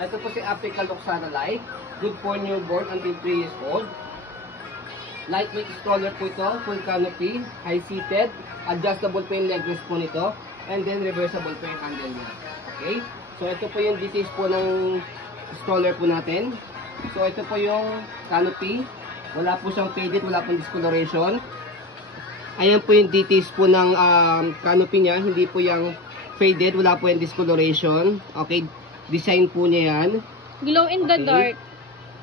Ito po si African Loxana Light. Good for newborn until 3 years old. Lightweight stroller po ito. Full canopy. High-seated. Adjustable po yung leg rest po nito. And then reversible po yung handle niya. Okay? So ito po yung details po ng stroller po natin. So ito po yung canopy. Wala po siyang faded. Wala pong discoloration. Ayan po yung details po ng canopy niya. Hindi po yung faded. Wala po yung discoloration. Okay? Design po niya yan. Glow in the dark.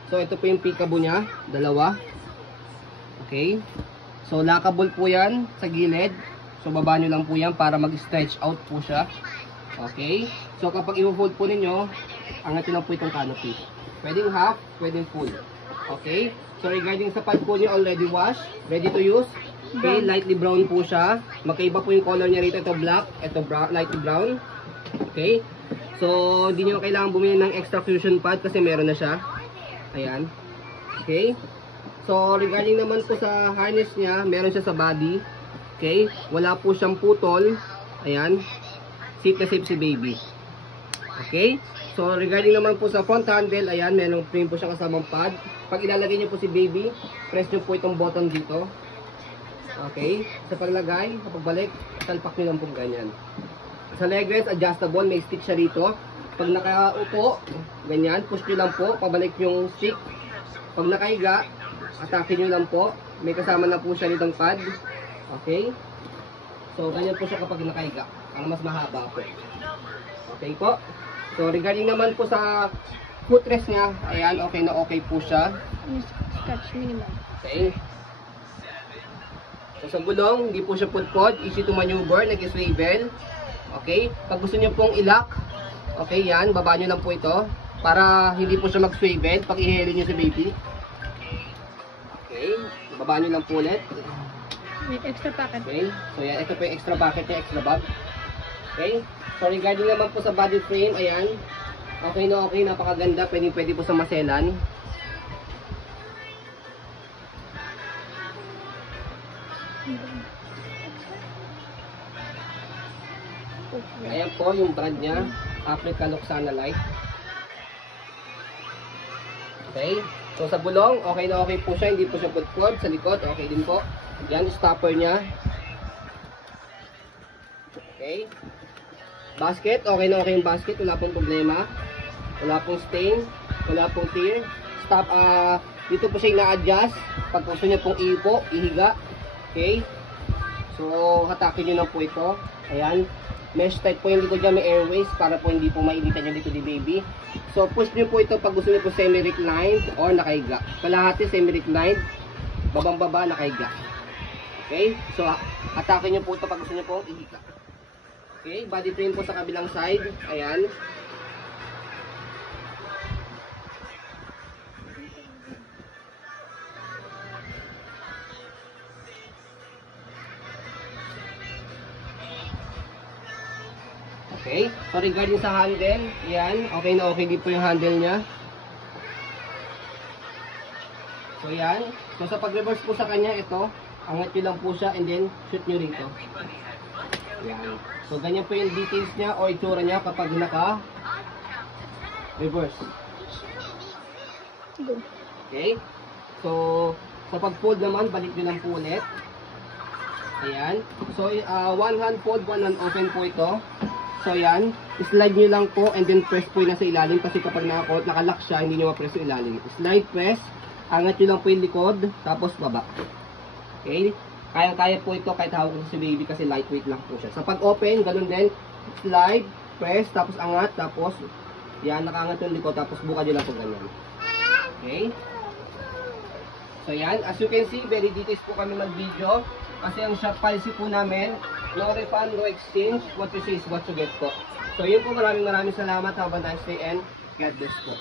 So, ito po yung peekaboo niya. Dalawa. Okay. So, lockable po yan sa gilid. So, baba nyo lang po yan para mag-stretch out po siya. Okay. So, kapag i-fold po ninyo, angatin lang po itong canopy. Pwedeng half, pwedeng full. Okay. So, regarding sa pad po niya, already washed. Ready to use. Okay. Lightly brown po siya. Magkaiba po yung color niya rito. Ito black. Ito lightly brown. Okay. So, hindi nyo kailangan bumili ng extra fusion pad kasi meron na siya. Ayan. Okay. So, regarding naman po sa harness niya, meron siya sa body. Okay. Wala po siyang putol. Ayan. Safe na safe si baby. Okay. So, regarding naman po sa front handle, ayan, meron po siya kasamang pad. Pag ilalagay niyo po si baby, press niyo po itong button dito. Okay. Sa paglagay, sa pagbalik, salpak niyo lang po ganyan. Sa leg rest, adjustable. May stick siya rito. Pag nakaupo, ganyan, push nyo lang po. Pabalik yung stick. Pag nakahiga, atake nyo lang po. May kasama na po siya nitong pad. Okay? So, ganyan po siya kapag nakahiga. Para mas mahaba po. Okay po? So, regarding naman po sa footrest niya, ayan, okay na okay po siya. Scratch minimum. Okay? So, sa gulong, hindi po siya pudpod. Easy to maneuver. Nag-swivel. Okay? Pag gusto nyo pong i-lock, okay, yan, baba nyo lang po ito para hindi po siya mag-swivel pag i-heli nyo si baby. Okay, baba nyo lang po ulit. May extra packet. Okay, so yan, ito po yung extra bucket niya, extra bag. Okay, so regarding naman po sa body frame, ayan, okay na okay, napakaganda, pwede po sa maselan. Ayan po yung brand niya, African Loxana Light. Okay, so sa gulong, okay na okay po siya, hindi po siya pudpod. Sa likod, okay din po. Yan, stopper niya. Okay. Basket, okay na okay yung basket, wala pong problema. Wala pong stain, wala pong tear. Stop, dito po siya na-adjust. Pag gusto niya pong iipo, ihiga. Okay. So, hatakin niyo lang po ito. Ayan. Mesh tight po yung likod dyan, may airways para po hindi po mainitan yung likod ni baby. So, push nyo po ito pag gusto nyo po semi-reclined or nakahiga. Kalahati semi-reclined, babang-baba, nakahiga. Okay? So, atake nyo po ito pag gusto nyo po ihiga. Okay? Body frame po sa kabilang side. Ayan. Okay, so regarding sa handle, yan, okay na okay din po yung handle niya. So yan, so sa pag-reverse po sa kanya, ito, angat nyo lang po siya and then shoot nyo rito. Yan, so ganyan po yung details niya o itsura niya kapag naka-reverse. Okay, so sa pag-fold naman, balik nyo lang po ulit. Ayan, so one hand fold, one hand open po ito. So yan, slide nyo lang po and then press po yung nasa ilalim kasi kapag nakalock siya, hindi nyo ma-press yung ilalim. Slide, press, angat nyo lang po yung likod, tapos baba. Okay? Kaya-kaya po ito kahit hawak ko si baby kasi lightweight lang po siya. Sa pag-open, ganun din, slide, press, tapos angat, tapos yan, nakaangat yung likod, tapos buka nyo lang po ganyan. Okay? So yan, as you can see, very details po kami mag-video kasi ang shop policy po namin, no refund, no exchange. What you see is what you get po. So yun po, maraming salamat. Have a nice day and God bless po.